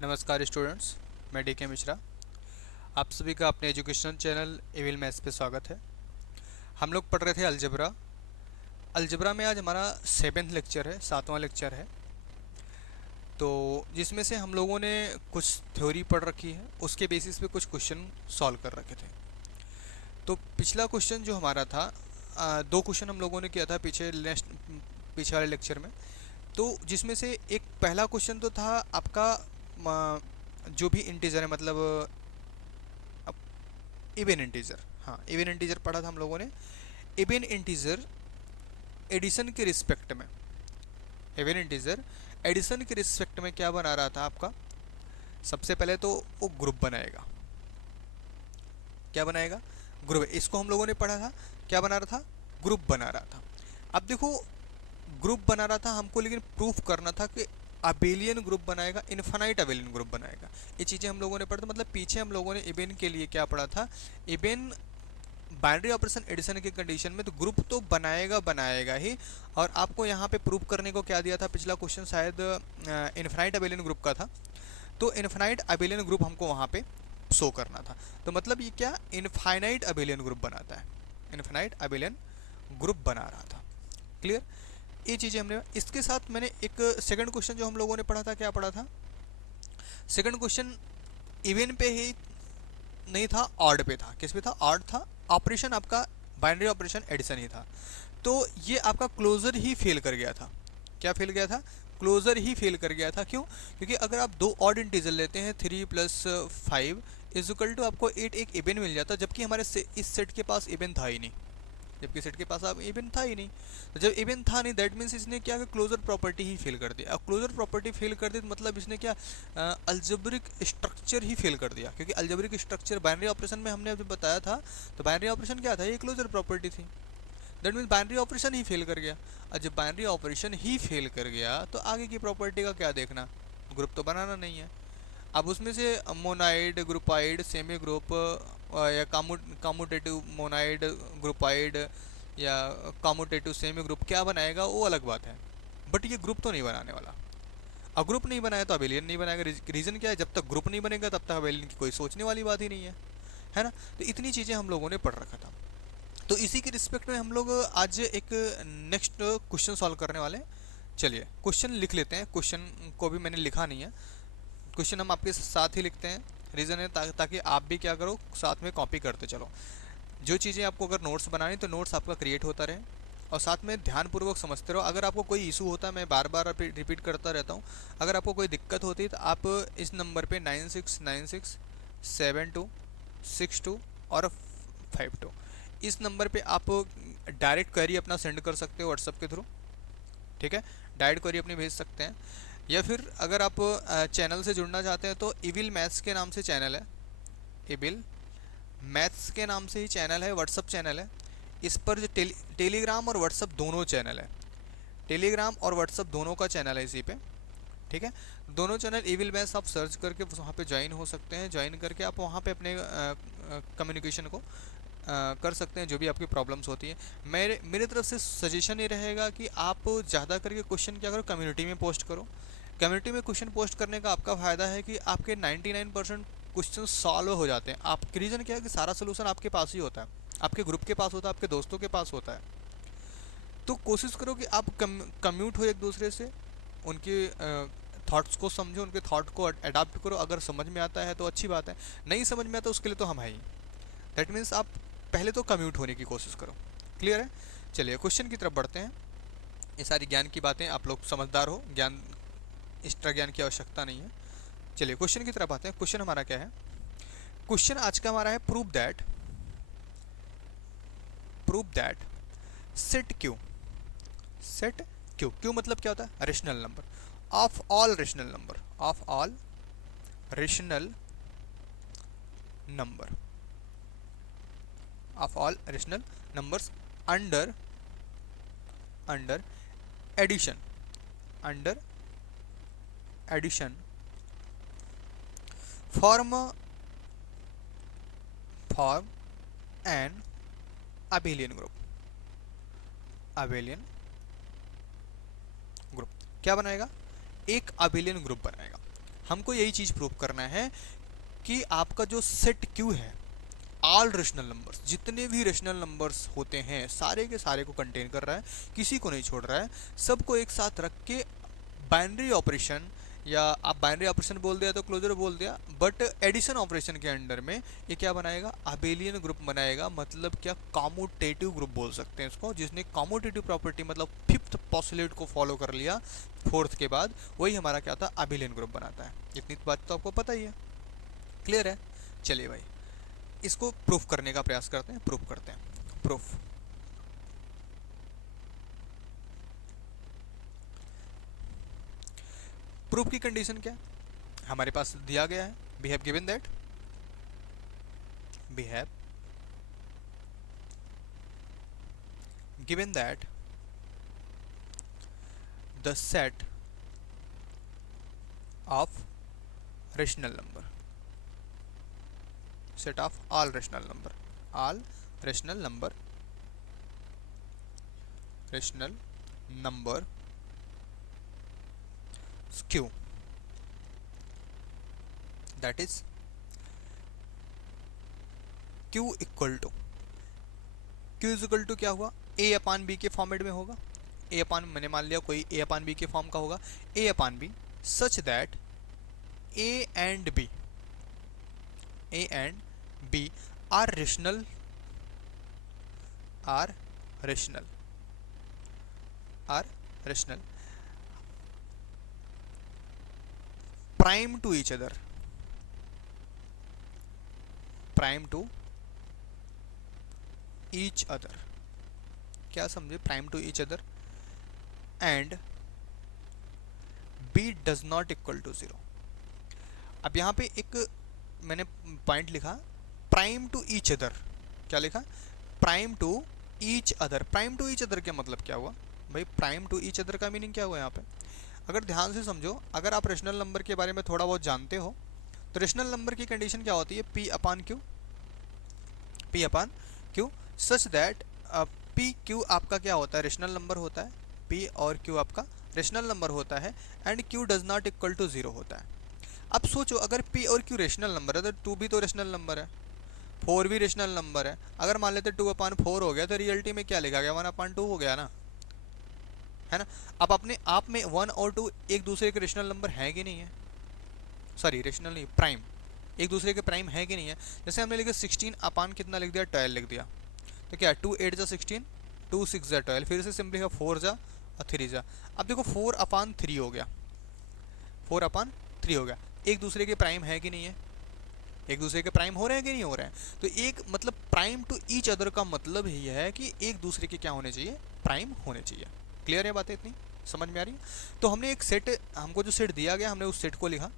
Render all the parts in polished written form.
नमस्कार स्टूडेंट्स, मैं डी के मिश्रा। आप सभी का अपने एजुकेशनल चैनल एविल मैथ्स पे स्वागत है। हम लोग पढ़ रहे थे अलजेब्रा। अलजेब्रा में आज हमारा 7वां लेक्चर है, 7वां लेक्चर है। तो जिसमें से हम लोगों ने कुछ थ्योरी पढ़ रखी है, उसके बेसिस पे कुछ क्वेश्चन सॉल्व कर रखे थे। तो पिछला क्वेश्चन जो हमारा था, दो क्वेश्चन हम लोगों ने किया था पीछे वाले लेक्चर में। तो जिसमें से एक पहला क्वेश्चन तो था आपका जो भी इंटीजर है, मतलब इवन इंटीजर। हाँ, इवन इंटीजर पढ़ा था हम लोगों ने। इवन इंटीजर एडिशन के रिस्पेक्ट में, इवन इंटीजर एडिशन के रिस्पेक्ट में क्या बना रहा था आपका। सबसे पहले तो वो ग्रुप बनाएगा। क्या बनाएगा? ग्रुप। इसको हम लोगों ने पढ़ा था, क्या बना रहा था? ग्रुप बना रहा था। अब देखो, ग्रुप बना रहा था हमको, लेकिन प्रूफ करना था कि अबेलियन ग्रुप बनाएगा, इन्फानाइट अबेलियन ग्रुप बनाएगा। ये चीज़ें हम लोगों ने पढ़ा था। मतलब पीछे हम लोगों ने इबेन के लिए क्या पढ़ा था? इबेन बाइनरी ऑपरेशन एडिशन की कंडीशन में तो ग्रुप तो बनाएगा बनाएगा ही। और आपको यहाँ पे प्रूव करने को क्या दिया था? पिछला क्वेश्चन शायद इन्फिनाइट अबेलियन ग्रुप का था। तो इन्फिनाइट अबेलियन ग्रुप हमको वहाँ पे शो करना था। तो मतलब ये क्या इनफाइनाइट अबेलियन ग्रुप बनाता है, इनफाइनाइट अबेलियन ग्रुप बना रहा था। क्लियर? ये चीज़ें हमने, इसके साथ मैंने एक सेकंड क्वेश्चन जो हम लोगों ने पढ़ा था, क्या पढ़ा था? सेकंड क्वेश्चन इवन पे ही नहीं था, ऑड पे था। किस पे था? ऑड था। ऑपरेशन आपका बाइनरी ऑपरेशन एडिशन ही था। तो ये आपका क्लोजर ही फेल कर गया था। क्या फेल गया था? क्लोजर ही फेल कर गया था। क्यों? क्योंकि अगर आप दो ऑड इंटीजर लेते हैं, 3 + 5 इज इक्वल टू आपको 8, एक इबन मिल जाता, जबकि हमारे इस सेट के पास इबन था ही नहीं। जबकि सेट के पास अब इवन था ही नहीं। तो जब इवन था नहीं, दैट मीन्स इसने क्या, क्लोजर प्रॉपर्टी ही फेल कर दिया। अब क्लोजर प्रॉपर्टी फेल कर दी तो मतलब इसने क्या, अल्जेब्रिक स्ट्रक्चर ही फेल कर दिया। क्योंकि अल्जेब्रिक स्ट्रक्चर बाइनरी ऑपरेशन में हमने अभी बताया था, तो बाइनरी ऑपरेशन क्या था? ये क्लोजर प्रॉपर्टी थी। That means binary operation he fail कर गया। और जब बाइनरी ऑपरेशन ही फेल कर गया तो आगे की प्रॉपर्टी का क्या देखना? ग्रुप तो बनाना नहीं है। अब उसमें से मोनाइड, ग्रुपाइड, सेमी ग्रुप, या कामुटेटिव मोनाइड, ग्रुपाइड या कामुटेटिव सेमी ग्रुप क्या बनाएगा वो अलग बात है। बट ये ग्रुप तो नहीं बनाने वाला। अब ग्रुप नहीं बनाया तो अबेलियन नहीं बनाएगा। रीज़न क्या है? जब तक ग्रुप नहीं बनेगा तब तक अबेलियन की कोई सोचने वाली बात ही नहीं है ना? तो इतनी चीज़ें हम लोगों ने पढ़ रखा था। तो इसी के रिस्पेक्ट में हम लोग आज एक नेक्स्ट क्वेश्चन सॉल्व करने वाले हैं। चलिए क्वेश्चन लिख लेते हैं। क्वेश्चन को भी मैंने लिखा नहीं है, क्वेश्चन हम आपके साथ ही लिखते हैं। रीज़न है ताकि आप भी क्या करो, साथ में कॉपी करते चलो। जो चीज़ें आपको अगर नोट्स बनानी तो नोट्स आपका क्रिएट होता रहे, और साथ में ध्यानपूर्वक समझते रहो। अगर आपको कोई इशू होता है, मैं बार बार रिपीट करता रहता हूँ, अगर आपको कोई दिक्कत होती है तो आप इस नंबर पे 96967262 और 52, इस नंबर पे आप डायरेक्ट क्वेरी अपना सेंड कर सकते हो व्हाट्सअप के थ्रू। ठीक है, डायरेक्ट क्वेरी अपनी भेज सकते हैं। या फिर अगर आप चैनल से जुड़ना चाहते हैं तो इविल मैथ्स के नाम से चैनल है, इविल मैथ्स के नाम से ही चैनल है, व्हाट्सअप चैनल है। इस पर जो टेलीग्राम और व्हाट्सअप दोनों चैनल है, टेलीग्राम और व्हाट्सअप दोनों का चैनल है इसी पे। ठीक है, दोनों चैनल इविल मैथ्स आप सर्च करके वहाँ पे ज्वाइन हो सकते हैं। ज्वाइन करके आप वहाँ पे अपने कम्युनिकेशन को कर सकते हैं, जो भी आपकी प्रॉब्लम्स होती हैं। मेरे तरफ से सजेशन ये रहेगा कि आप ज़्यादा करके क्वेश्चन क्या करो, कम्युनिटी में पोस्ट करो। कम्युनिटी में क्वेश्चन पोस्ट करने का आपका फ़ायदा है कि आपके 99% क्वेश्चन सॉल्व हो जाते हैं। आपके रीज़न क्या है कि सारा सोल्यूशन आपके पास ही होता है, आपके ग्रुप के पास होता है, आपके दोस्तों के पास होता है। तो कोशिश करो कि आप कम्यूट हो एक दूसरे से, उनके थॉट्स को समझो, उनके थॉट को अडाप्ट करो। अगर समझ में आता है तो अच्छी बात है, नहीं समझ में आता उसके लिए तो हम हैं ही। दैट मीन्स आप पहले तो कम्यूट होने की कोशिश करो। क्लियर है? चलिए क्वेश्चन की तरफ बढ़ते हैं। ये सारी ज्ञान की बातें, आप लोग समझदार हो, ज्ञान एक्स्ट्रा ज्ञान की आवश्यकता नहीं है। चलिए क्वेश्चन की तरफ आते हैं। क्वेश्चन हमारा क्या है? क्वेश्चन आज का हमारा है prove that set Q, set Q. Q मतलब क्या होता है? Rational number of all rational number, of all rational number, of all rational numbers under under addition, under addition form form an abelian group, abelian group क्या बनाएगा? एक abelian group बनाएगा। हमको यही चीज़ प्रूव करना है कि आपका जो सेट क्यू है, ऑल रेशनल नंबर्स, जितने भी रेशनल नंबर्स होते हैं सारे के सारे को कंटेन कर रहा है, किसी को नहीं छोड़ रहा है, सबको एक साथ रख के बाइनरी ऑपरेशन, या आप बाइनरी ऑपरेशन बोल दिया तो क्लोजर बोल दिया, बट एडिशन ऑपरेशन के अंडर में ये क्या बनाएगा, अबेलियन ग्रुप बनाएगा। मतलब क्या, कॉम्यूटेटिव ग्रुप बोल सकते हैं इसको, जिसने कॉम्यूटेटिव प्रॉपर्टी मतलब फिफ्थ पॉस्टुलेट को फॉलो कर लिया फोर्थ के बाद, वही हमारा क्या था, अबेलियन ग्रुप बनाता है। इतनी बात तो आपको पता ही है, क्लियर है। चलिए भाई, इसको प्रूफ करने का प्रयास करते हैं, प्रूफ करते हैं। प्रूफ, प्रूफ की कंडीशन क्या हमारे पास दिया गया है, we have given that, we have given that the set of rational number, set of all rational number, all rational number, rational number q, that is q equal to, q is equal to क्या हुआ, a upon b के format में होगा। a upon, मैंने मान लिया कोई a upon b के फॉर्म का होगा, a upon b such that a and b, a and b are rational, are rational, are rational, prime to each other, prime to each other, क्या समझे, prime to each other, and b does not equal to 0। अब यहाँ पे एक मैंने point लिखा, prime to each other, क्या लिखा, prime to each other. Prime to each other क्या मतलब क्या हुआ भाई, प्राइम टू ईच अदर का मीनिंग क्या हुआ यहाँ पे, अगर ध्यान से समझो, अगर आप रेशनल नंबर के बारे में थोड़ा बहुत जानते हो तो रेशनल नंबर की कंडीशन क्या होती है, p upon Q, p upon Q, such that p q आपका क्या होता है, रेशनल नंबर होता है, p और q आपका रेशनल नंबर होता है, and q does not equal to 0 होता है। अब सोचो, अगर p और q रेशनल नंबर है तो 2 भी तो रेशनल नंबर है, 4 भी रेशनल नंबर है। अगर मान लेते 2 अपान 4 हो गया तो रियलिटी में क्या लिखा गया, 1 अपान 2 हो गया ना, है ना। अब अपने आप में 1 और 2 एक दूसरे के रेशनल नंबर है कि नहीं है, सॉरी रेशनल नहीं, प्राइम, एक दूसरे के प्राइम है कि नहीं है। जैसे हमने लिखा 16 अपान कितना लिख दिया, 12 लिख दिया, तो क्या 2 8 जा 16, 2 6 जा 12, फिर से सिंपली का 4 जा और 3 जा। अब देखो 4 अपान 3 हो गया, 4 अपान 3 हो गया, एक दूसरे के प्राइम है कि नहीं है, एक दूसरे के प्राइम हो रहे हैं कि नहीं हो रहे हैं। तो एक मतलब प्राइम टू ईच अदर का मतलब ही है कि एक दूसरे के क्या होने चाहिए, प्राइम होने चाहिए। क्लियर है बातें, इतनी समझ में आ रही है। तो हमने एक सेट, हमको जो सेट दिया गया हमने उस सेट को लिखा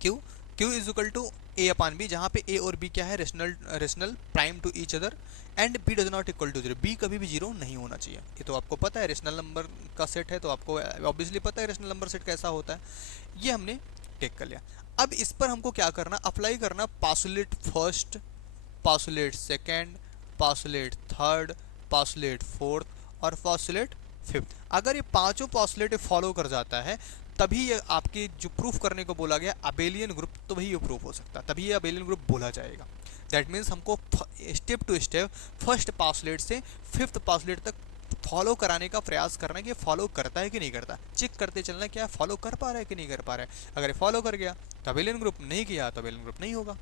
Q, Q is equal to a upon b, जहाँ पे ए और बी क्या है, rational prime to each other, and b does not equal to 0, b कभी भी 0 नहीं होना चाहिए। ये तो आपको पता है, रेशनल नंबर का सेट है तो आपको ऑब्वियसली पता है रेशनल नंबर सेट कैसा होता है, ये हमने टेक कर लिया। अब इस पर हमको क्या करना, अप्लाई करना postulate first, postulate second, postulate third, postulate fourth और पासुलेट फिफ्थ। अगर ये पांचों पासुलेट फॉलो कर जाता है तभी ये आपके जो प्रूफ करने को बोला गया अबेलियन ग्रुप, तो वही ये प्रूफ हो सकता है, तभी ये अबेलियन ग्रुप बोला जाएगा। दैट मीन्स हमको step to step first postulate से फिफ्थ पासुलेट तक फॉलो कराने का प्रयास करना है कि फॉलो करता है कि नहीं करता, चेक करते चलना क्या फॉलो कर पा रहा है कि नहीं कर पा रहा है। अगर फॉलो कर गया तो अबेलियन ग्रुप, नहीं किया तो अबेलियन ग्रुप नहीं होगा,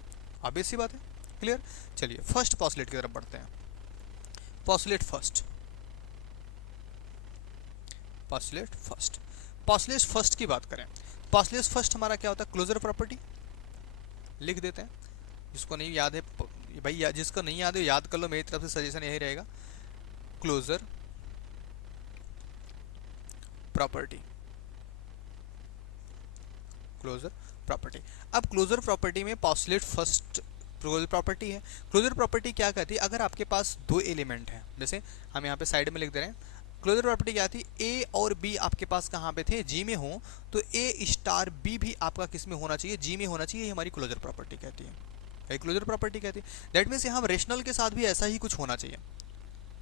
ऑब्वियस सी बात है। क्लियर। चलिए फर्स्ट पासुलेट की तरफ बढ़ते हैं। Postulate first, postulate first, postulate first की बात करें, पासुलेट फर्स्ट हमारा क्या होता है, क्लोजर प्रॉपर्टी लिख देते हैं। जिसको नहीं याद है भाई, जिसको नहीं याद है याद कर लो, मेरी तरफ से सजेशन यही रहेगा, क्लोजर प्रॉपर्टी, क्लोजर प्रॉपर्टी। अब क्लोजर प्रॉपर्टी में पासुलेट फर्स्ट क्लोजर प्रॉपर्टी है। क्लोजर प्रॉपर्टी क्या कहती है, अगर आपके पास दो एलिमेंट हैं, जैसे हम यहाँ पे साइड में लिख दे रहे हैं, क्लोजर प्रॉपर्टी क्या थी, ए और बी आपके पास कहाँ पे थे, जी में हो, तो ए स्टार बी भी आपका किस में होना चाहिए, जी में होना चाहिए, ये हमारी क्लोजर प्रॉपर्टी कहती है, क्लोजर प्रॉपर्टी कहती है। दैट मीन्स यहाँ रेशनल के साथ भी ऐसा ही कुछ होना चाहिए,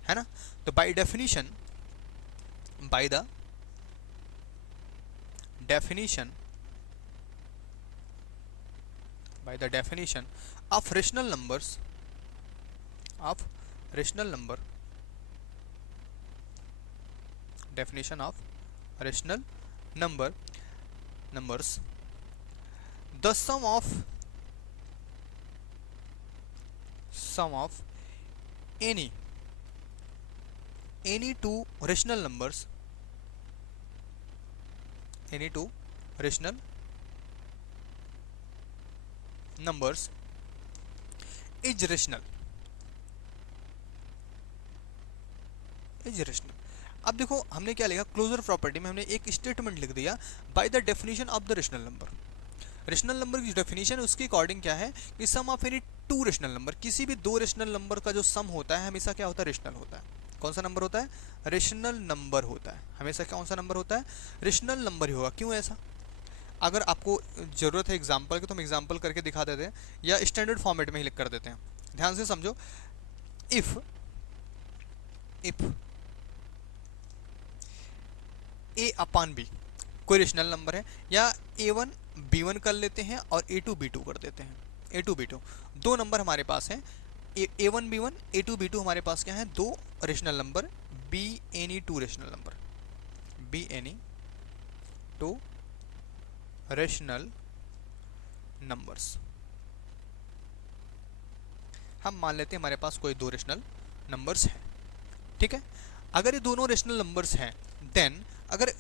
है ना। तो by definition, bye the definition by the definition of rational numbers of rational number definition of rational numbers the sum of any two rational numbers is rational अब देखो हमने क्या लिखा, क्लोजर प्रॉपर्टी में हमने एक स्टेटमेंट लिख दिया by the definition of the rational number. Rational number की डेफिनेशन उसके अकॉर्डिंग क्या है कि sum of any two rational number, किसी भी दो रेशनल नंबर का जो सम होता है हमेशा क्या होता है, रेशनल होता है। कौन सा नंबर होता है, रेशनल नंबर होता है हमेशा। कौन सा नंबर होता है, रेशनल नंबर ही होगा। क्यों ऐसा, अगर आपको ज़रूरत है एग्जाम्पल की तो हम एग्जाम्पल करके दिखा देते हैं या स्टैंडर्ड फॉर्मेट में ही लिख कर देते हैं। ध्यान से समझो, इफ ए अपॉन बी कोई रेशनल नंबर है, या a1 b1 कर लेते हैं और a2 b2 कर देते हैं। a2 b2 दो नंबर हमारे पास हैं, a1 b1 a2 b2 हमारे पास क्या है, दो rational number, b any two rational number, b any two rational numbers. हम मान लेते हैं हमारे पास कोई दो रेशनल नंबर्स हैं, ठीक है। अगर ये दोनों रेशनल नंबर्स हैं देन अगर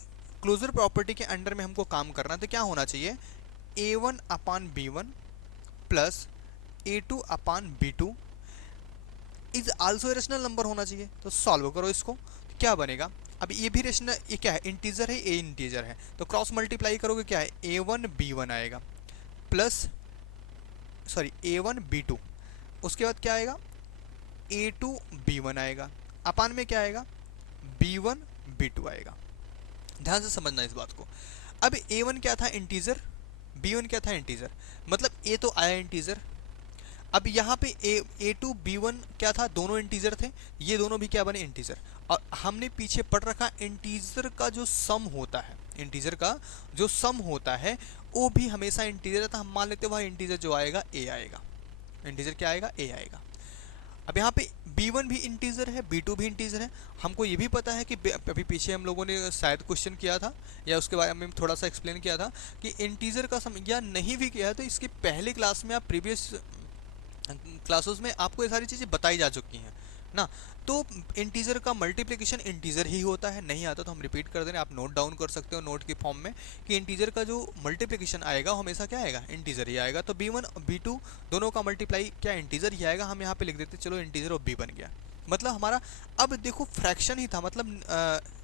क्लोजर प्रॉपर्टी के अंडर में हमको काम करना है तो क्या होना चाहिए, a1 upon b1 plus a2 upon b2 is also rational number होना चाहिए। तो सॉल्व करो इसको, तो क्या बनेगा, अब ये भी रेशनल, ये क्या है, इंटीजर है, ए इंटीजर है, तो क्रॉस मल्टीप्लाई करोगे क्या है, a1 b1 आएगा प्लस a1 b2, उसके बाद क्या आएगा, a2 b1 आएगा, अपान में क्या आएगा, b1 b2 आएगा। ध्यान से समझना इस बात को। अब a1 क्या था, इंटीजर, b1 क्या था, इंटीजर, मतलब a तो आया इंटीजर। अब यहाँ पे a2 b1 क्या था, दोनों इंटीजर थे, ये दोनों भी क्या बने, इंटीजर। और हमने पीछे पढ़ रखा इंटीजर का जो सम होता है, इंटीजर का जो सम होता है वो भी हमेशा इंटीजर था। हम मान लेते हैं वह इंटीजर जो आएगा a आएगा, इंटीजर क्या आएगा, a आएगा। अब यहाँ पे b1 भी इंटीजर है, b2 भी इंटीजर है। हमको ये भी पता है कि अभी पीछे हम लोगों ने शायद क्वेश्चन किया था या उसके बारे में थोड़ा सा एक्सप्लेन किया था कि इंटीजर का सम, या नहीं भी किया है तो इसके पहले क्लास में, आप प्रीवियस क्लासेस में आपको ये सारी चीज़ें बताई जा चुकी हैं ना। तो इंटीजर का मल्टीप्लिकेशन इंटीजर ही होता है, नहीं आता तो हम रिपीट कर दें, आप नोट डाउन कर सकते हो नोट के फॉर्म में कि इंटीजर का जो मल्टीप्लिकेशन आएगा हमेशा क्या आएगा, इंटीजर ही आएगा। तो b1 b2 दोनों का मल्टीप्लाई क्या इंटीजर ही आएगा। हम यहाँ पे लिख देते चलो इंटीजर और b बन गया, मतलब हमारा अब देखो फ्रैक्शन ही था, मतलब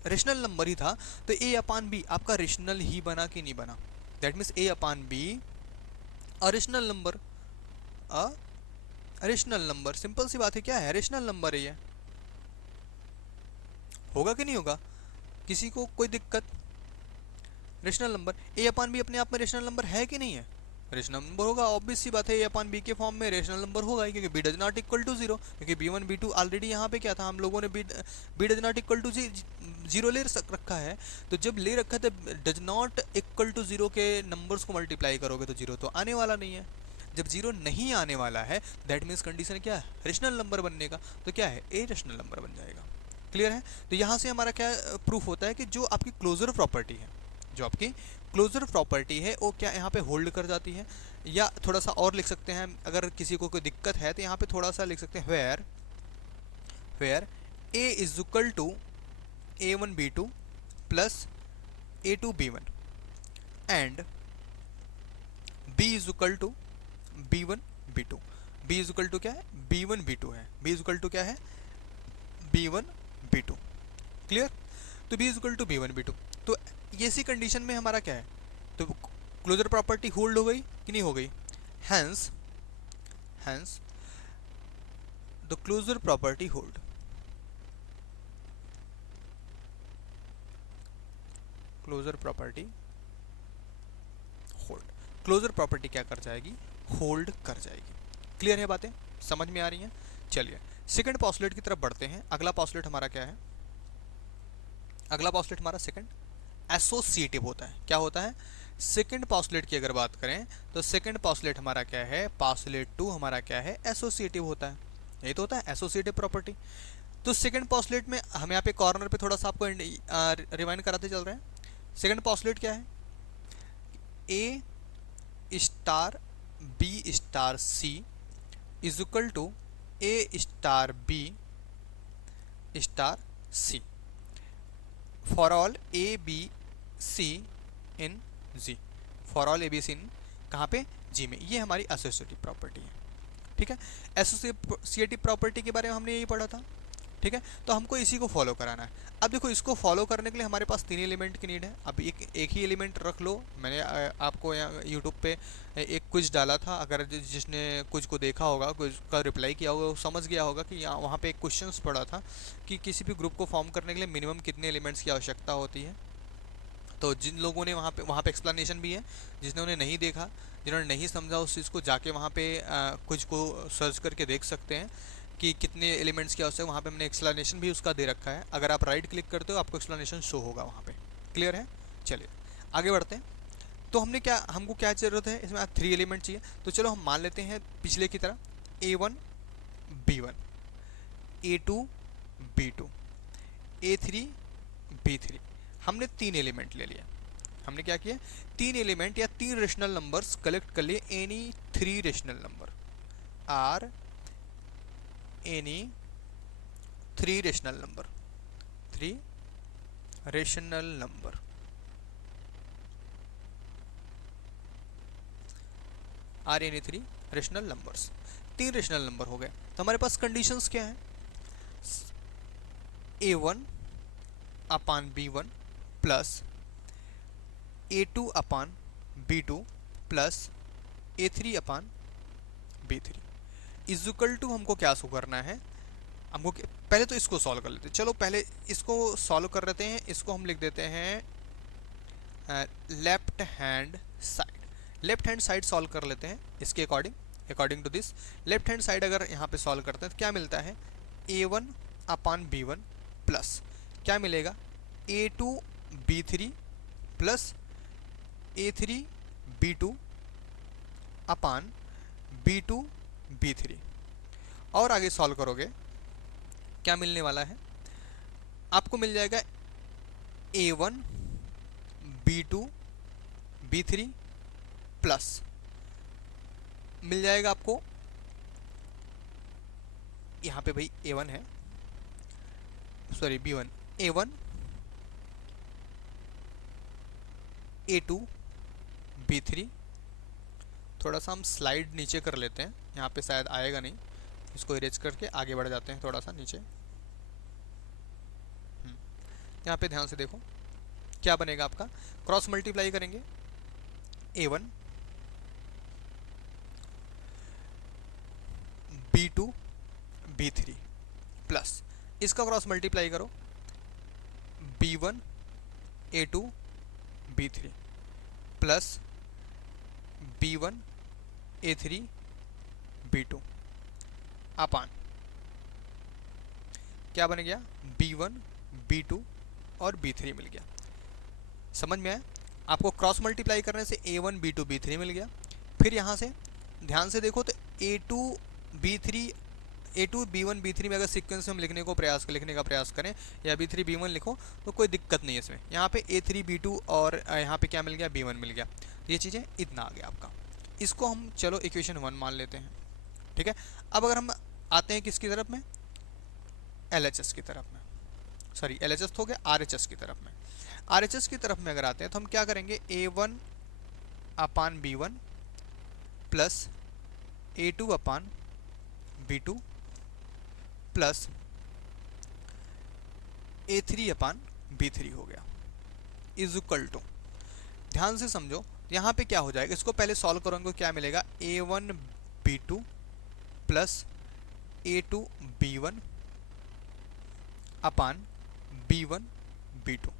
रेशनल नंबर ही था, तो a अपान b आपका रेशनल ही बना कि नहीं बना, that means a upon b a rational number, a rational number. Simple सी बात है, क्या है, रेशनल नंबर है ये, होगा कि नहीं होगा, किसी को कोई दिक्कत, rational number a upon b अपने आप में रेशनल नंबर है कि नहीं है, रेशनल नंबर होगा, ऑब्वियस सी बात है, a अपान बी के फॉर्म में रेशनल नंबर होगा ही, क्योंकि b does not equal to zero, क्योंकि b1 b2 ऑलरेडी यहाँ पे क्या था, हम लोगों ने b does not equal to zero ले रखा है। तो जब ले रखा है तो does not equal to zero के नंबर्स को मल्टीप्लाई करोगे तो जीरो तो आने वाला नहीं है। जब जीरो नहीं आने वाला है दैट मीन्स कंडीशन क्या है, रेशनल नंबर बनने का, तो क्या है, ए रेशनल नंबर बन जाएगा। क्लियर है। तो यहाँ से हमारा क्या प्रूफ होता है कि जो आपकी क्लोजर प्रॉपर्टी है, जो आपकी क्लोजर प्रॉपर्टी है वो क्या यहाँ पे होल्ड कर जाती है। या थोड़ा सा और लिख सकते हैं, अगर किसी को कोई दिक्कत है तो यहाँ पे थोड़ा सा लिख सकते हैं, where a is equal to a1 b2 plus a2 b1 and b is equal to b1 b2। b is equal to क्या है, b1 b2 है, b इज इक्वल टू क्या है, b1 b2। क्लियर। तो b is equal to b1 b2, तो ये सी condition में हमारा क्या है, तो क्लोजर प्रॉपर्टी होल्ड हो गई कि नहीं हो गई। Hence the closure property hold, closure property hold, closure property क्या कर जाएगी, होल्ड कर जाएगी। क्लियर है, बातें समझ में आ रही हैं। चलिए सेकंड पॉस्टुलेट की तरफ बढ़ते हैं। अगला पॉस्टुलेट हमारा क्या है, अगला पॉस्टुलेट हमारा सेकंड एसोसिएटिव होता है। क्या होता है, सेकंड पॉस्टुलेट की अगर बात करें तो सेकंड पॉस्टुलेट हमारा क्या है, पॉस्टुलेट 2 हमारा क्या है, एसोसिएटिव होता है। यही तो होता है एसोसिएटिव प्रॉपर्टी। तो सेकंड पॉस्टुलेट में हम यहाँ पे कॉर्नर पे थोड़ा सा आपको रिवाइंड कराते चल रहे हैं। सेकंड पॉस्टुलेट क्या है, a star b star c is equal to a star b star c for all a b c in G, for all a b c in कहाँ पे, जी में। ये हमारी एसोसिएटिव प्रॉपर्टी है, ठीक है। एसोसिएटिव प्रॉपर्टी के बारे में हमने यही पढ़ा था, ठीक है। तो हमको इसी को फॉलो कराना है। अब देखो इसको फॉलो करने के लिए हमारे पास 3 एलिमेंट की नीड है। अब एक ही एलिमेंट रख लो। मैंने आपको यहाँ यूट्यूब पे एक क्विज डाला था, अगर जिसने क्विज को देखा होगा, क्विज का रिप्लाई किया होगा, वो समझ गया होगा कि यहाँ वहाँ पे एक क्वेश्चन पड़ा था कि किसी भी ग्रुप को फॉर्म करने के लिए मिनिमम कितने एलिमेंट्स की आवश्यकता होती है। तो जिन लोगों ने वहाँ पे एक्सप्लेनेशन भी है, जिन्होंने नहीं देखा, जिन्होंने नहीं समझा उस चीज़ को, जाके वहाँ पे कुछ को सर्च करके देख सकते हैं कि कितने एलिमेंट्स की आवश्यकता है। वहाँ पे हमने एक्सप्लेनेशन भी उसका दे रखा है। अगर आप राइट क्लिक करते हो आपको एक्सप्लेनेशन शो होगा वहाँ पे। क्लियर है? चलिए आगे बढ़ते हैं। तो हमको क्या ज़रूरत है इसमें, 3 एलिमेंट चाहिए। तो चलो हम मान लेते हैं पिछले की तरह A1 B1, A2 B2, A3 B3। हमने 3 एलिमेंट ले लिया। हमने क्या किया, 3 एलिमेंट या 3 रेशनल नंबर्स कलेक्ट कर लिए। Any 3 rational number are any 3 rational number, 3 rational number are any 3 rational numbers. 3 rational number हो गए। तो हमारे पास कंडीशंस क्या है, A1 upon B1 plus A2 upon B2 plus A3 upon B3 is equal to, हमको क्या सो करना है, हमको पहले तो इसको सॉल्व कर लेते हैं। चलो पहले इसको सॉल्व कर लेते हैं। इसको हम लिख देते हैं left hand side. Left hand side solve कर लेते हैं इसके according to this. Left hand side अगर यहाँ पे सॉल्व करते हैं तो क्या मिलता है, A1 अपान B1 प्लस क्या मिलेगा, A2 B3 plus A3 B2 अपान B2 B3। और आगे सॉल्व करोगे क्या मिलने वाला है, आपको मिल जाएगा A1 B2 B3 प्लस मिल जाएगा आपको, यहाँ पे भाई A1 है, sorry B1, A1 A2 B3। थोड़ा सा हम स्लाइड नीचे कर लेते हैं, यहाँ पे शायद आएगा नहीं। इसको इरेज करके आगे बढ़ जाते हैं थोड़ा सा नीचे। यहाँ पे ध्यान से देखो क्या बनेगा आपका, क्रॉस मल्टीप्लाई करेंगे A1 B2 B3 प्लस इसका क्रॉस मल्टीप्लाई करो B1 A2 B3 plus B1 A3 B2 अपान क्या बन गया, B1 B2 और B3 मिल गया। समझ में आया? आपको क्रॉस मल्टीप्लाई करने से A1 B2 B3 मिल गया। फिर यहाँ से ध्यान से देखो तो A2 B3 A2 B1 B3 में अगर सीक्वेंस में हम लिखने का प्रयास करें या B3 B1 लिखो तो कोई दिक्कत नहीं है इसमें। यहाँ पे A3 B2 और यहाँ पे क्या मिल गया, B1 मिल गया। ये चीज़ें इतना आ गया आपका। इसको हम चलो इक्वेशन 1 मान लेते हैं, ठीक है। अब अगर हम आते हैं किसकी तरफ में, LHS की तरफ में, सॉरी LHS तो हो गया, RHS की तरफ में। RHS की तरफ में अगर आते हैं तो हम क्या करेंगे, A1 upon B1 plus A2 upon B2 plus A3 upon B3 हो गया इज इक्वल टू, ध्यान से समझो यहाँ पे क्या हो जाएगा, इसको पहले सॉल्व करोगे क्या मिलेगा, A1 B2 plus A2 B1 upon B1 B2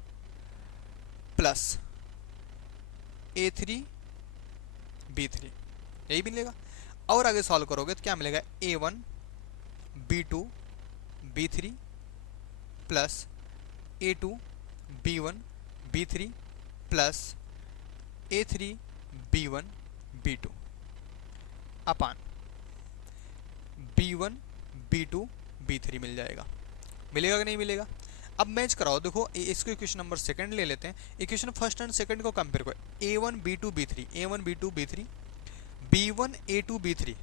plus A3 B3, यही मिलेगा। और आगे सॉल्व करोगे तो क्या मिलेगा, A1 B2 B3 plus A2 B1 B3 plus A3 B1 B2 upon B1 B2 B3 मिल जाएगा। मिलेगा कि नहीं मिलेगा? अब मैच कराओ, देखो इसको इक्वेशन नंबर सेकंड ले लेते हैं, इक्वेशन फर्स्ट एंड सेकंड को कंपेयर करो। A1 B2 B3 A1 B2 B3 B1 A2 B3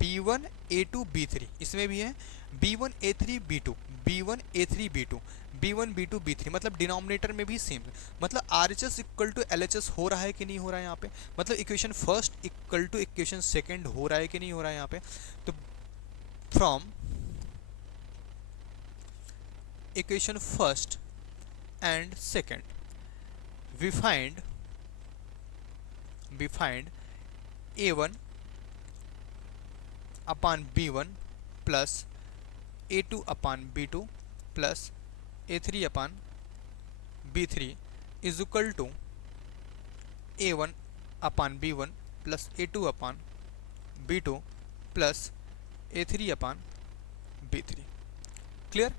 B1 A2 B3, इसमें भी है B1 A3 B2 B1 A3 B2 B1 B2 B3, मतलब डिनोमिनेटर में भी सेम, मतलब RHS इक्वल टू LHS हो रहा है कि नहीं हो रहा है यहाँ पे, मतलब equation first equal to equation second हो रहा है कि नहीं हो रहा है यहाँ पे। तो from equation first and second we find A1 upon B1 plus A2 upon B2 plus A3 upon B3 is equal to A1 upon B1 plus A2 upon B2 plus A3 upon B3। Clear?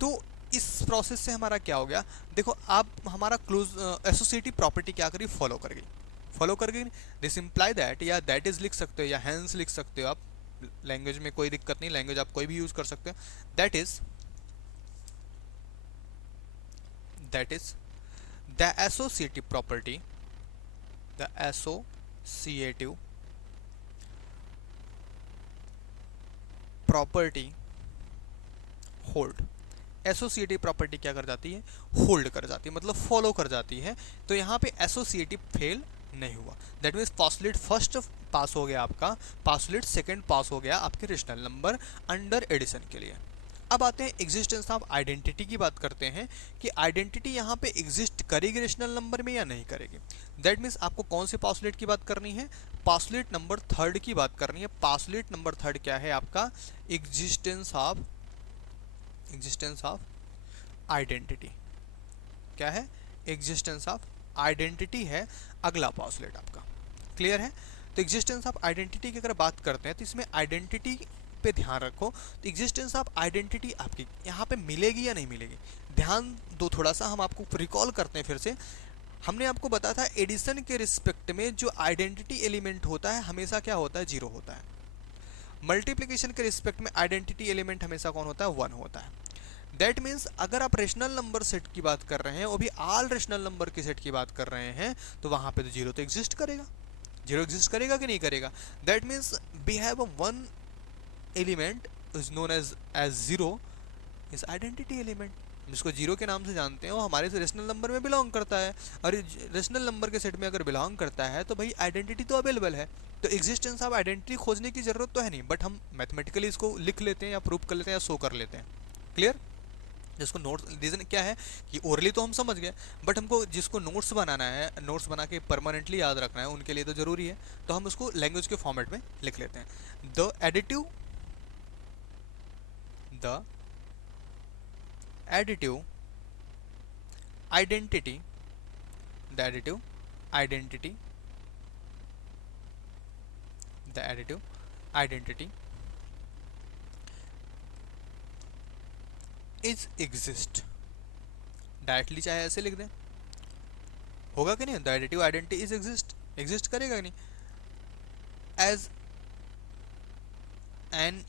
तो इस process से हमारा क्या हो गया, देखो आप हमारा क्लोज एसोसिएटिव प्रॉपर्टी क्या करी, फॉलो कर गई। दिस इम्प्लाई दैट, या दैट इज लिख सकते हो या हैंस लिख सकते हो आप, लैंग्वेज में कोई दिक्कत नहीं, लैंग्वेज आप कोई भी यूज कर सकते हो। That is the associative property hold. Associative property क्या कर जाती है, होल्ड कर जाती है, मतलब फॉलो कर जाती है। तो यहाँ पे एसोसिएटिव फेल नहीं हुआ, that means postulate first pass हो गया आपका, पासुलेट सेकंड पास हो गया आपके रेशनल नंबर अंडर एडिशन के लिए। अब आते हैं एग्जिस्टेंस ऑफ आइडेंटिटी की बात करते हैं कि आइडेंटिटी यहाँ पे एग्जिस्ट करेगी रेशनल नंबर में या नहीं करेगी। दैट मीन्स आपको कौन से पासुलेट की बात करनी है, पासुलेट नंबर थर्ड की बात करनी है। पासुलेट नंबर थर्ड क्या है आपका, एग्जिस्टेंस ऑफ आइडेंटिटी। क्या है, एग्जिस्टेंस ऑफ आइडेंटिटी है अगला पासुलेट आपका। क्लियर है? तो एग्जिस्टेंस ऑफ आइडेंटिटी की अगर बात करते हैं तो इसमें आइडेंटिटी पे ध्यान रखो। तो एग्जिस्टेंस ऑफ आइडेंटिटी आपकी यहाँ पे मिलेगी या नहीं मिलेगी, ध्यान दो थोड़ा सा। हम आपको रिकॉल करते हैं फिर से, हमने आपको बताया था एडिशन के रिस्पेक्ट में जो आइडेंटिटी एलिमेंट होता है हमेशा क्या होता है, जीरो होता है। मल्टीप्लिकेशन के रिस्पेक्ट में आइडेंटिटी एलिमेंट हमेशा कौन होता है, वन होता है। दैट मीन्स अगर आप रेशनल नंबर सेट की बात कर रहे हैं, वो भी ऑल रेशनल नंबर के सेट की बात कर रहे हैं, तो वहां पे तो जीरो तो एग्जिस्ट करेगा। जीरो एग्जिस्ट करेगा कि नहीं करेगा? That means we have one element is known as zero, is identity element, जिसको जीरो के नाम से जानते हैं, वो हमारे से रेशनल नंबर में बिलोंग करता है। और रेशनल नंबर के सेट में अगर बिलोंग करता है तो भाई आइडेंटिटी तो अवेलेबल है। तो एग्जिस्टेंस ऑफ आइडेंटिटी खोजने की जरूरत तो है नहीं, बट हम मैथमेटिकली इसको लिख लेते हैं या प्रूव कर लेते हैं या शो कर लेते हैं। क्लियर? जिसको नोट्स, रीजन क्या है कि ओरली तो हम समझ गए, बट हमको जिसको नोट्स बनाना है, नोट्स बना के परमानेंटली याद रखना है, उनके लिए तो जरूरी है, तो हम उसको लैंग्वेज के फॉर्मेट में लिख लेते हैं। The additive identity is exist, directly चाहे ऐसे लिख दें, होगा कि नहीं, the additive identity is exist करेगा कि नहीं, as an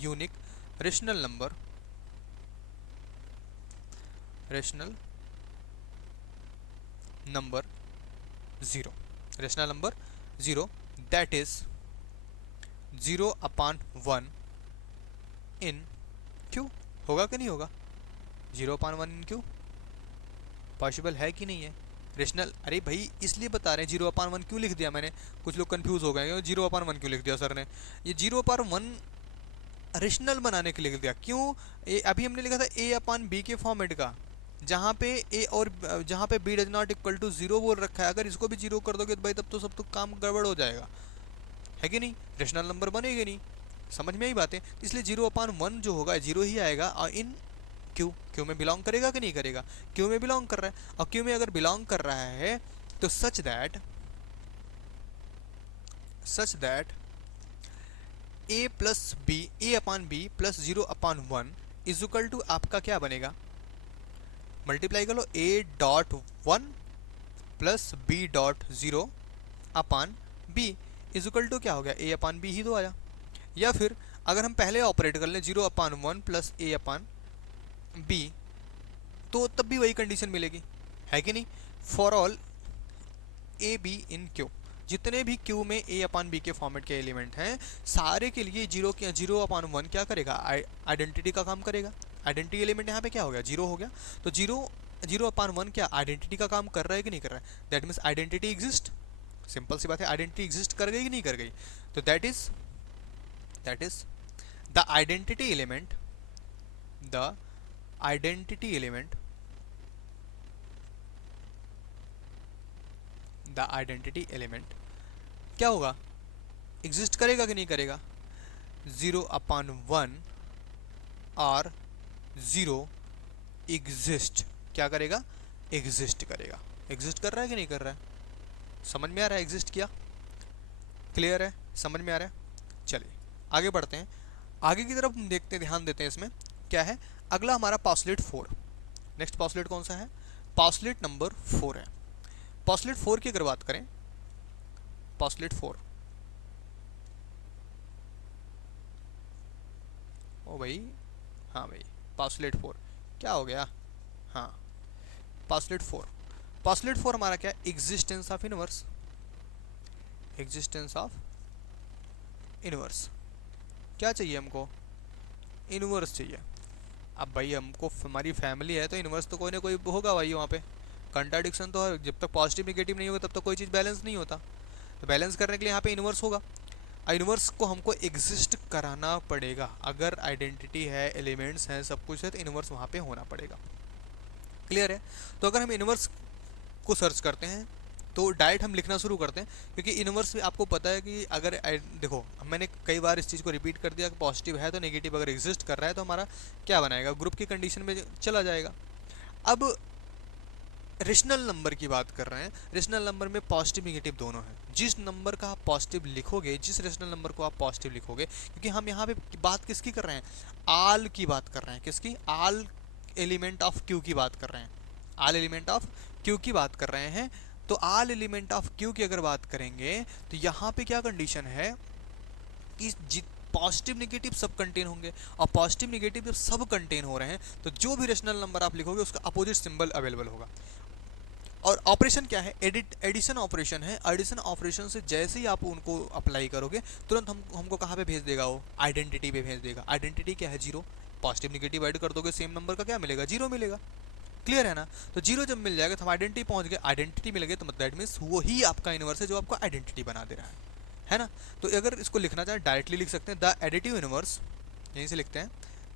unique rational number zero that is 0/1 in Q. होगा कि नहीं होगा, 0/1 इन क्यू पॉसिबल है कि नहीं है रेशनल? अरे भाई इसलिए बता रहे हैं 0/1 क्यों लिख दिया मैंने, कुछ लोग कंफ्यूज हो गए 0/1 क्यों लिख दिया सर ने। ये 0/1 रेशनल बनाने के लिए लिख दिया, क्यों? अभी हमने लिखा था A/B के फॉर्मेट का, जहाँ पे ए और जहाँ पे B does not equal to 0 बोल रखा है, अगर इसको भी 0 कर दोगे तो भाई तब तो सब तो काम गड़बड़ हो जाएगा, है कि नहीं, रेशनल नंबर बनेगा नहीं। समझ में आई बातें? इसलिए 0/1 जो होगा 0 ही आएगा, और इन क्यू में बिलोंग करेगा कि नहीं करेगा, क्यू में बिलोंग कर रहा है, और क्यू में अगर बिलोंग कर रहा है तो such that A/B plus 0/1 is equal to आपका क्या बनेगा, मल्टीप्लाई कर लो a dot one plus b dot zero upon b is equal to क्या हो गया, ए अपान बी ही तो आया। या फिर अगर हम पहले ऑपरेट कर लें 0/1 प्लस ए अपान बी, तो तब भी वही कंडीशन मिलेगी, है कि नहीं। For all a b in Q, जितने भी क्यू में ए अपान बी के फॉर्मेट के एलिमेंट हैं सारे के लिए 0/1 क्या करेगा, आइडेंटिटी का काम करेगा। आइडेंटिटी एलिमेंट यहाँ पे क्या हो गया, 0 हो गया। तो 0/1 क्या आइडेंटिटी का काम कर रहा है कि नहीं कर रहा है, that means identity exist. Simple सी बात है, आइडेंटिटी एग्जिस्ट कर गई कि नहीं कर गई। तो that is the identity element, the identity element, the identity element क्या होगा, एग्जिस्ट करेगा कि नहीं करेगा। 0/1 और 0 एग्जिस्ट क्या करेगा, एग्जिस्ट करेगा। एग्जिस्ट कर रहा है कि नहीं कर रहा है, समझ में आ रहा है, एग्जिस्ट किया, क्लियर है, समझ में आ रहा है। चलिए आगे बढ़ते हैं, आगे की तरफ देखते हैं, ध्यान देते हैं इसमें क्या है। अगला हमारा पॉस्टुलेट 4, नेक्स्ट पॉस्टुलेट कौन सा है, पॉस्टुलेट नंबर 4 है। पॉस्टुलेट 4 की अगर बात करें, पॉस्टुलेट 4, ओ भाई, हाँ भाई पॉस्टुलेट 4 क्या हो गया, हाँ पॉस्टुलेट 4, पॉस्टुलेट 4 हमारा क्या, existence of inverse, existence of inverse. क्या चाहिए हमको, इनवर्स चाहिए। अब भाई हमको, हमारी फैमिली है तो इनवर्स तो कोई ना कोई होगा भाई, वहाँ पे कंट्राडिक्शन तो है, जब तक पॉजिटिव निगेटिव नहीं होगा तब तक कोई चीज़ बैलेंस नहीं होता। तो बैलेंस करने के लिए यहाँ पे इनवर्स होगा, इनवर्स को हमको एग्जिस्ट कराना पड़ेगा। अगर आइडेंटिटी है, एलिमेंट्स हैं, सब कुछ है, तो इनवर्स वहाँ पे होना पड़ेगा, क्लियर है। तो अगर हम इनवर्स को सर्च करते हैं तो डायरेक्ट हम लिखना शुरू करते हैं, क्योंकि इनवर्स भी आपको पता है कि अगर देखो मैंने कई बार इस चीज़ को रिपीट कर दिया कि पॉजिटिव है तो नेगेटिव अगर एग्जिस्ट कर रहा है तो हमारा क्या बनाएगा, ग्रुप की कंडीशन में चला जाएगा। अब रेशनल नंबर की बात कर रहे हैं, रेशनल नंबर में पॉजिटिव नेगेटिव दोनों है। जिस नंबर का आप पॉजिटिव लिखोगे, जिस रेशनल नंबर को आप पॉजिटिव लिखोगे, क्योंकि हम यहाँ पे बात किसकी कर रहे हैं, आल की बात कर रहे हैं, किसकी, आल एलिमेंट ऑफ क्यू की बात कर रहे हैं, आल एलिमेंट ऑफ क्यू की बात कर रहे हैं। तो आल एलिमेंट ऑफ क्यू की अगर बात करेंगे तो यहाँ पे क्या कंडीशन है कि पॉजिटिव नेगेटिव सब कंटेन होंगे, और पॉजिटिव नेगेटिव जब सब कंटेन हो रहे हैं तो जो भी रेशनल नंबर आप लिखोगे उसका अपोजिट सिंबल अवेलेबल होगा। और ऑपरेशन क्या है, एडिशन ऑपरेशन है। एडिशन ऑपरेशन से जैसे ही आप उनको अप्लाई करोगे तुरंत हमको कहाँ पे भेज देगा, वो आइडेंटिटी पे भेज देगा। आइडेंटिटी क्या है, 0। पॉजिटिव नेगेटिव ऐड कर दोगे सेम नंबर का क्या मिलेगा, 0 मिलेगा, क्लियर है ना। तो 0 जब मिल जाएगा तो हम आइडेंटिटी पहुंच गए, आइडेंटिटी मिल गई तो दैट मीन्स वही आपका इनवर्स है जो आपको आइडेंटिटी बना दे रहा है ना। तो अगर इसको लिखना चाहे डायरेक्टली लिख सकते हैं, द एडिटिव इनवर्स, यहीं से लिखते हैं,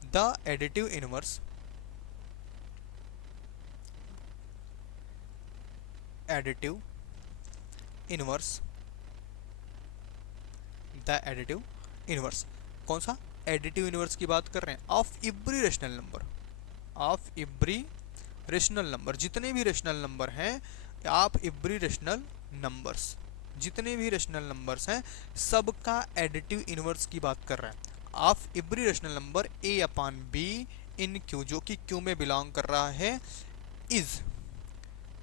the additive inverse, additive inverse, the additive inverse, कौन सा, एडिटिव इनवर्स की बात कर रहे हैं, of every rational number, of every rational number, जितने भी रेशनल नंबर हैं, आप एवरी रेशनल नंबर्स, जितने भी रेशनल नंबर्स हैं सबका एडिटिव इनवर्स की बात कर रहे हैं। Of every rational number a upon b in Q, जो कि क्यू में बिलोंग कर रहा है, is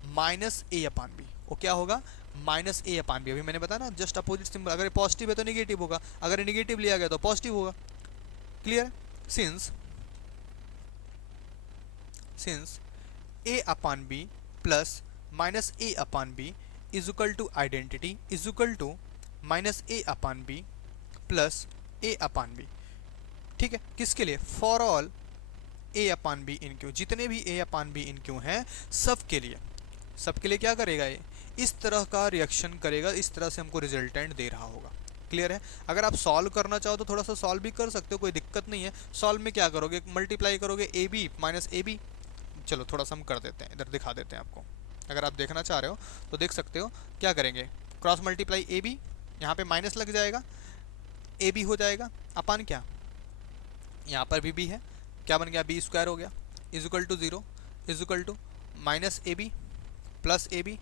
minus a upon b. वो क्या होगा, माइनस ए अपान बी। अभी मैंने बताया ना, जस्ट अपोजिट सिंबल, अगर पॉजिटिव है तो निगेटिव होगा, अगर निगेटिव लिया गया तो पॉजिटिव होगा, clear. Since a upon b plus minus a upon b is equal to identity is equal to minus a upon b plus a upon b, ठीक है, किसके लिए, for all a upon b in Q, जितने भी ए upon b in Q हैं सबके लिए, सबके लिए क्या करेगा, ये इस तरह का रिएक्शन करेगा, इस तरह से हमको रिजल्टेंट दे रहा होगा, क्लियर है। अगर आप सॉल्व करना चाहो तो थोड़ा सा सॉल्व भी कर सकते हो, कोई दिक्कत नहीं है। सॉल्व में क्या करोगे, मल्टीप्लाई करोगे a b minus a b. चलो थोड़ा सा हम कर देते हैं, इधर दिखा देते हैं आपको, अगर आप देखना चाह रहे हो तो देख सकते हो। क्या करेंगे, क्रॉस मल्टीप्लाई ए बी, यहाँ पे माइनस लग जाएगा, ए बी हो जाएगा, अपान क्या, यहाँ पर भी है, क्या बन गया, बी स्क्वायर हो गया, is equal to 0 is equal to minus a b plus a b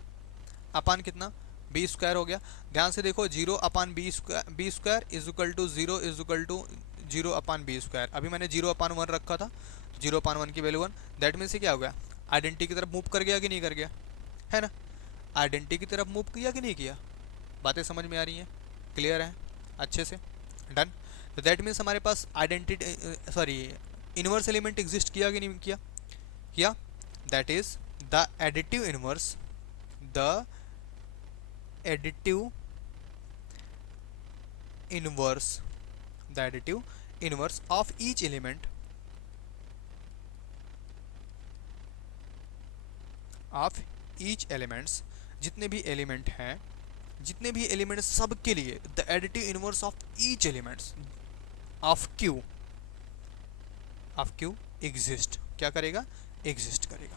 upon कितना, बी स्क्वायर हो गया। ध्यान से देखो, 0 upon b square is equal to 0 is equal to 0 upon b square. अभी मैंने 0 अपान 1 रखा था, 0 अपान 1 की वैल्यू 1, दैट मीन्स क्या हो गया, आइडेंटिटी की तरफ मूव कर गया कि नहीं कर गया, है ना। आइडेंटिटी की तरफ मूव किया कि नहीं किया, बातें समझ में आ रही हैं, क्लियर है अच्छे से, डन। तो दैट मीन्स हमारे पास identity sorry inverse element exist किया कि नहीं किया, किया। That is the additive inverse, the additive inverse, the additive inverse of each element, of each elements, जितने भी एलिमेंट हैं, जितने भी एलिमेंट सब के लिए the additive inverse of each elements of Q, of Q exist, क्या करेगा, एग्जिस्ट करेगा।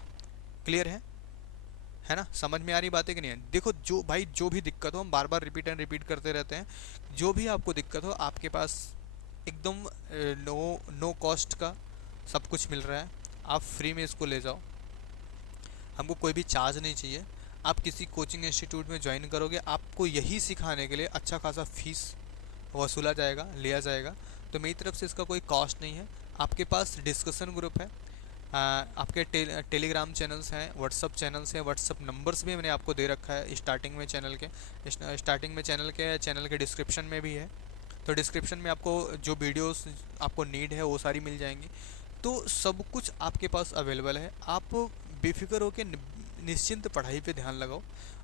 क्लियर है ना, समझ में आ रही बातें कि नहीं है। देखो जो भाई जो भी दिक्कत हो, हम बार बार रिपीट एंड रिपीट करते रहते हैं, जो भी आपको दिक्कत हो आपके पास एकदम नो कॉस्ट का सब कुछ मिल रहा है, आप फ्री में इसको ले जाओ, हमको कोई भी चार्ज नहीं चाहिए। आप किसी कोचिंग इंस्टीट्यूट में ज्वाइन करोगे, आपको यही सिखाने के लिए अच्छा खासा फीस वसूला जाएगा, लिया जाएगा। तो मेरी तरफ से इसका कोई कॉस्ट नहीं है। आपके पास डिस्कशन ग्रुप है, आपके टेलीग्राम चैनल्स हैं, व्हाट्सअप चैनल्स हैं, व्हाट्सअप नंबर्स भी मैंने आपको दे रखा है स्टार्टिंग में चैनल के, स्टार्टिंग में चैनल के डिस्क्रिप्शन में भी है। तो डिस्क्रिप्शन में आपको जो वीडियोस आपको नीड है वो सारी मिल जाएंगी। तो सब कुछ आपके पास अवेलेबल है, आप बेफिक्र होकर निश्चिंत पढ़ाई पे ध्यान लगाओ।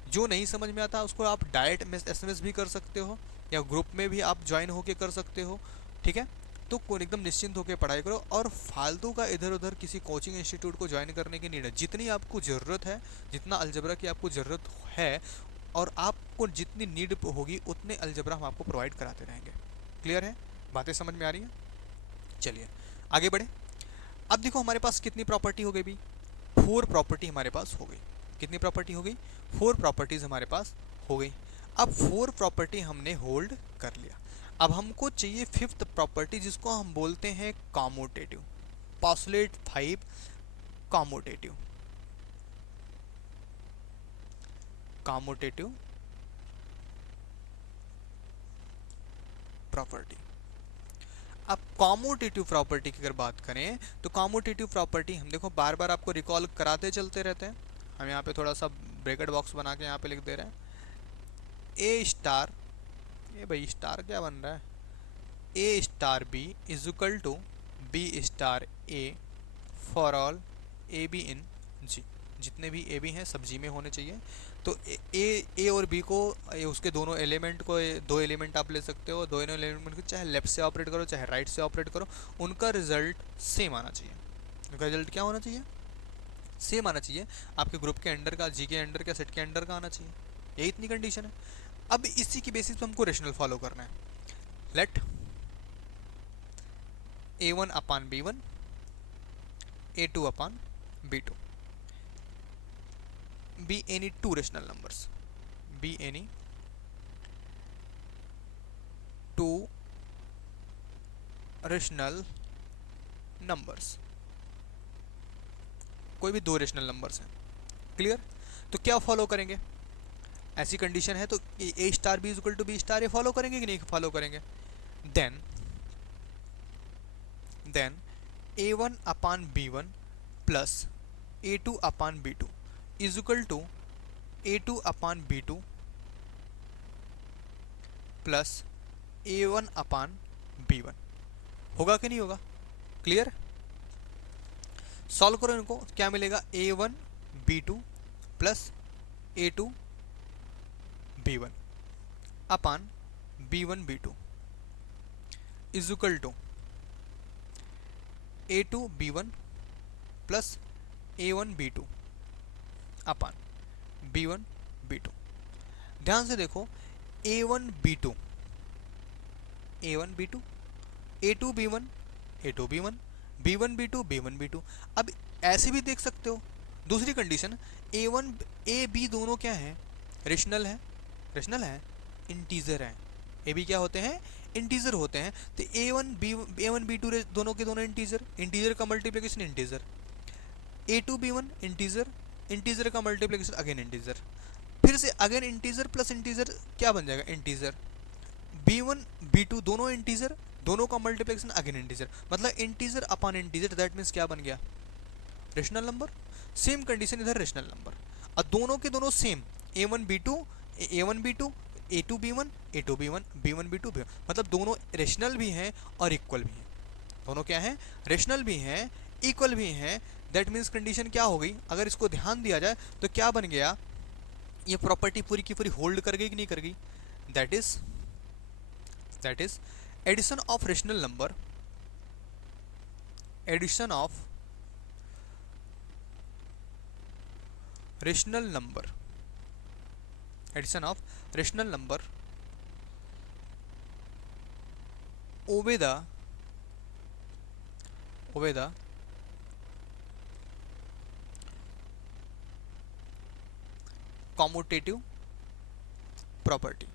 जो नहीं समझ में आता उसको आप डायरेक्ट SMS भी कर सकते हो, या ग्रुप में भी आप ज्वाइन होके कर सकते हो, ठीक है। तो एकदम निश्चिंत होकर पढ़ाई करो, और फालतू का इधर उधर किसी कोचिंग इंस्टीट्यूट को ज्वाइन करने की नीड है। जितनी आपको ज़रूरत है, जितना अलजबरा की आपको ज़रूरत है, और आपको जितनी नीड होगी उतने अलजबरा हम आपको प्रोवाइड कराते रहेंगे। क्लियर है, बातें समझ में आ रही हैं। चलिए आगे बढ़े। अब देखो हमारे पास कितनी प्रॉपर्टी हो गई भी, 4 प्रॉपर्टी हमारे पास हो गई। कितनी प्रॉपर्टी हो गई, 4 प्रॉपर्टीज हमारे पास हो गई। अब 4 प्रॉपर्टी हमने होल्ड कर लिया। अब हमको चाहिए 5th प्रॉपर्टी, जिसको हम बोलते हैं commutative, postulate 5 commutative, commutative property. अब कॉम्यूटेटिव प्रॉपर्टी की अगर बात करें तो कॉम्यूटेटिव प्रॉपर्टी हम देखो बार बार आपको रिकॉल कराते चलते रहते हैं। हम यहाँ पे थोड़ा सा ब्रैकेट बॉक्स बना के यहाँ पे लिख दे रहे हैं, ए स्टार, ये भाई स्टार क्या बन रहा है, a star b is equal to b star a for all a b in G. जितने भी ए बी हैं सब जी में होने चाहिए। तो ए और बी को, उसके दोनों एलिमेंट को, 2 एलिमेंट आप ले सकते हो, दोनों एलिमेंट को चाहे लेफ्ट से ऑपरेट करो चाहे राइट से ऑपरेट करो, उनका रिजल्ट सेम आना चाहिए। उनका रिजल्ट क्या होना चाहिए, सेम आना चाहिए। आपके ग्रुप के अंडर का, जी के अंडर का, सेट के अंडर का आना चाहिए। यही इतनी कंडीशन है। अब इसी की बेसिस पे हमको रेशनल फॉलो करना है। Let A1 upon B1, A2 upon B2 be any 2 rational numbers, be any 2 rational numbers, कोई भी 2 रेशनल नंबर्स हैं। क्लियर। तो क्या फॉलो करेंगे, ऐसी कंडीशन है तो a star b equal to b star, ये फॉलो करेंगे कि नहीं फॉलो करेंगे। Then A1 upon B1 plus A2 upon B2 is equal to A2 upon B2 plus A1 upon B1, होगा कि नहीं होगा। क्लियर। सॉल्व करो इनको, क्या मिलेगा, A1 B2 plus A2 B1 upon B1 B2 is equal to A2 B1 plus A1 B2 upon B1 B2। ध्यान से देखो, A1 B2 A1 B2, A2 B1 A2 B1, B1 B2 B1 B2। अब ऐसे भी देख सकते हो, दूसरी कंडीशन, A1 A B दोनों क्या है, रेशनल है, रेशनल है, इंटीजर है। ए बी क्या होते हैं, इंटीजर होते हैं। तो A1 B2 दोनों के दोनों इंटीजर, इंटीजर का multiplication integer, A2 B1 integer, integer का मल्टीप्लिकेशन अगेन इंटीजर, फिर से अगेन इंटीजर प्लस इंटीजर क्या बन जाएगा, इंटीजर। B1 B2 दोनों इंटीजर, दोनों का मल्टीप्लिकेशन अगेन इंटीजर, मतलब integer upon integer, that means क्या बन गया, रेशनल नंबर। सेम कंडीशन इधर रेशनल नंबर, और दोनों के दोनों same a1 b2 a1 b2 a2 b1 a2 b1 b1 b2 b1, मतलब दोनों रेशनल भी हैं और इक्वल भी हैं। दोनों क्या हैं, रेशनल भी हैं, इक्वल भी हैं। दैट मीन्स कंडीशन क्या हो गई, अगर इसको ध्यान दिया जाए तो क्या बन गया, ये प्रॉपर्टी पूरी की पूरी होल्ड कर गई कि नहीं कर गई। That is addition of rational number, addition of rational number, addition of rational number obey the commutative property.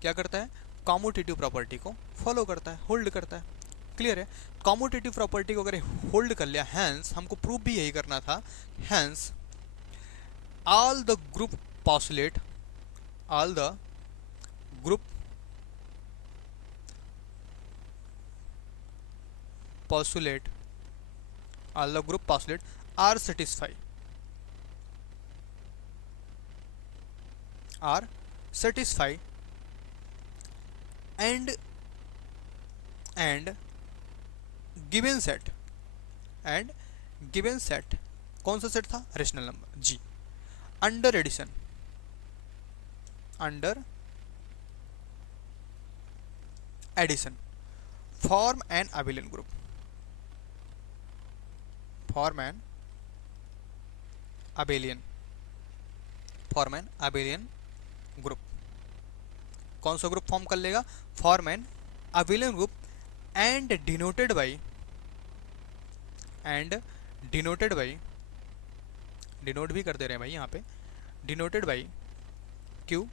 क्या करता है, कॉम्यूटेटिव प्रॉपर्टी को फॉलो करता है, होल्ड करता है। क्लियर है, कॉम्यूटेटिव प्रॉपर्टी को अगर होल्ड कर लिया, हैंस हमको प्रूफ भी यही करना था, hence all the group postulate, all the group postulate, all the group postulate are satisfied, and given set, कौन सा सेट था, रेशनल नंबर जी, under addition, form an abelian group, form an abelian group. कौन सा group form कर लेगा, form an abelian group, and denoted by, denote भी कर दे रहे हैं भाई यहाँ पे, डिनोटेड बाई Q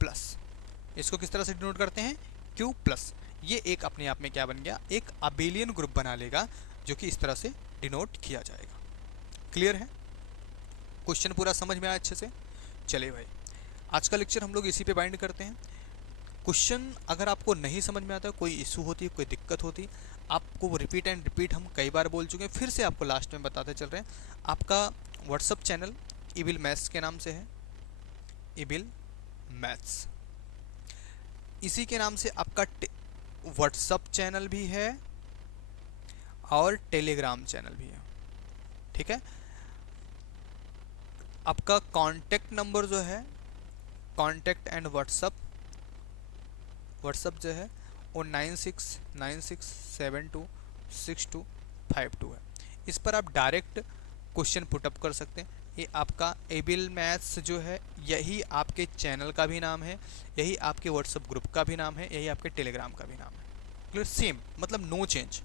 प्लस। इसको किस तरह से डिनोट करते हैं, Q प्लस। ये एक अपने आप में क्या बन गया, एक अबेलियन ग्रुप बना लेगा, जो कि इस तरह से डिनोट किया जाएगा। क्लियर है, क्वेश्चन पूरा समझ में आया अच्छे से। चलिए भाई, आज का लेक्चर हम लोग इसी पे बाइंड करते हैं। क्वेश्चन अगर आपको नहीं समझ में आता, कोई इशू होती है, कोई दिक्कत होती, आपको रिपीट एंड रिपीट हम कई बार बोल चुके हैं, फिर से आपको लास्ट में बताते चल रहे हैं। आपका व्हाट्सअप चैनल इबिल मैथ्स के नाम से है, इबिल मैथ्स, इसी के नाम से आपका व्हाट्सअप चैनल भी है और टेलीग्राम चैनल भी है। ठीक है, आपका कांटेक्ट नंबर जो है, कांटेक्ट एंड व्हाट्सअप जो है वो 9696726252 है। इस पर आप डायरेक्ट क्वेश्चन पुटअप कर सकते हैं। ये आपका एबिल मैथ्स जो है, यही आपके चैनल का भी नाम है, यही आपके व्हाट्सअप ग्रुप का भी नाम है, यही आपके टेलीग्राम का भी नाम है। क्लियर, सेम, मतलब नो चेंज,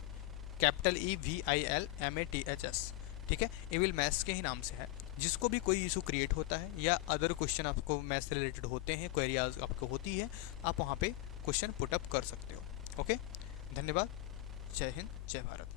कैपिटल EVILMATHS। ठीक है, एबिल मैथ्स के ही नाम से है। जिसको भी कोई इशू क्रिएट होता है या अदर क्वेश्चन आपको मैथ्स से रिलेटेड होते हैं, क्वेरीज आपको होती है, आप वहाँ पे क्वेश्चन पुटअप कर सकते हो। ओके, धन्यवाद, जय हिंद, जय भारत।